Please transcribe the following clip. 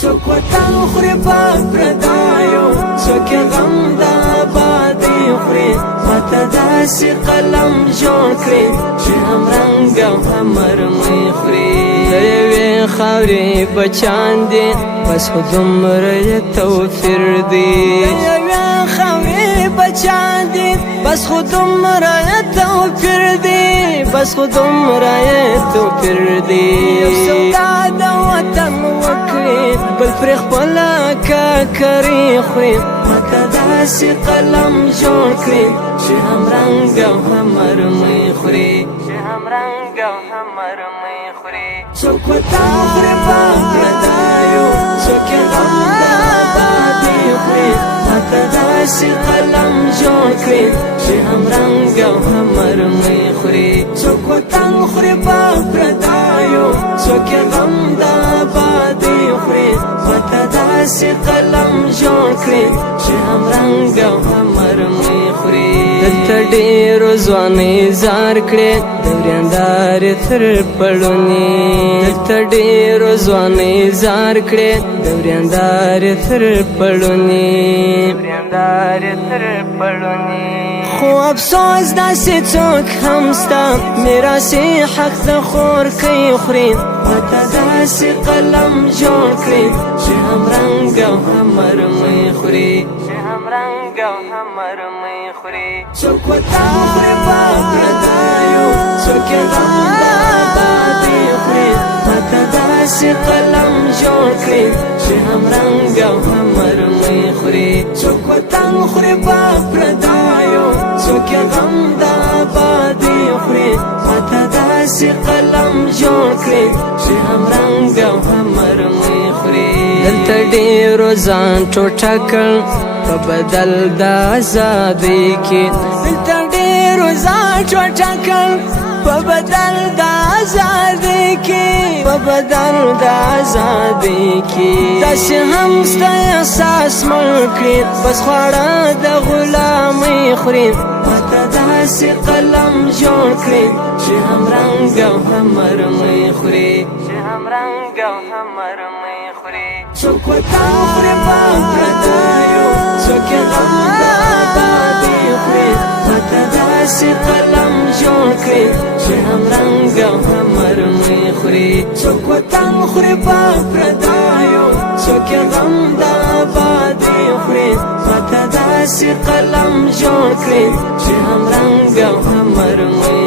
څوک وطن خوري په پردیو، څوک یې غم د آبادۍ خوري. ماته داسې قلم جوړ کړي چې هم رنګ او هم مرمۍ خوري. د یوې خاورې بچیان دي، بس خو دومره یې توفیر دی. د یوې خاورې بچیان دي، بس خو دومره یې توفیر دی. بس خو دومره یې توفیر دی. یو سودا د وطن وکړي، بل پرې خپله ککرې خوري. ماته داسې قلم جوړ کړي چې هم رنګ او هم مرمۍ خوري. څوک وطن خوري په پردیو، څوک یې غم د آبادۍ خوري. ماته داسې قلم جوړ کړي چې هم رنګ او هم مرمۍ خوري. څوک وطن خوري په پردیو، څوک یې غم د آبادۍ خوري. ماته داسې قلم جوړ کړي چې هم رنګ او هم مرمۍ خوري. دلته ډېرو ځوانۍ زار کړې دوریاندارې تر پړونې. دلته ډېرو ځوانۍ زار کړې دوریاندارې تر پړونې. خو افسوس داسې څوک هم سته، میراثي حق د خور کوي خوري. ماته داسې قلم جوړ کړي چې هم رنګ او هم مرمۍ خوري. څوک وطن خوري په پردیو، څوک یې غم د آبادۍ خوري. ماته داسې قلم جوړ کړي چې هم رنګ او هم مرمۍ خوري. څوک وطن خوري په پردیو، څوک یې غم د آبادۍ خوري. ماته داسې قلم جوړ کړي چې هم رنګ او هم مرمۍ خوري. دلته ډېرو ځان ټوټه کړ په بدل د ازادۍ کې. دلته ډېرو ځان ټوټه کړ په بدل د ازادۍ کې. په بدل د ازادۍ کې داسې هم ستا احساس مړ کړي، بس خواړه د غلامۍ خوري. ماته داسې قلم جوړ کړي چې هم رنګ او هم مرمۍ خوري. څوک وطن خوري په پردیو، څوک یې غم د آبادۍ خوري. ماته داسې قلم جوړ کړي چې هم رنګ او هم مرمۍ خوري. څوک وطن خوري په پردیو، څوک یې غم د آبادۍ خوري. ماته داسې قلم جوړ کړي چې هم رنګ او هم مرمۍ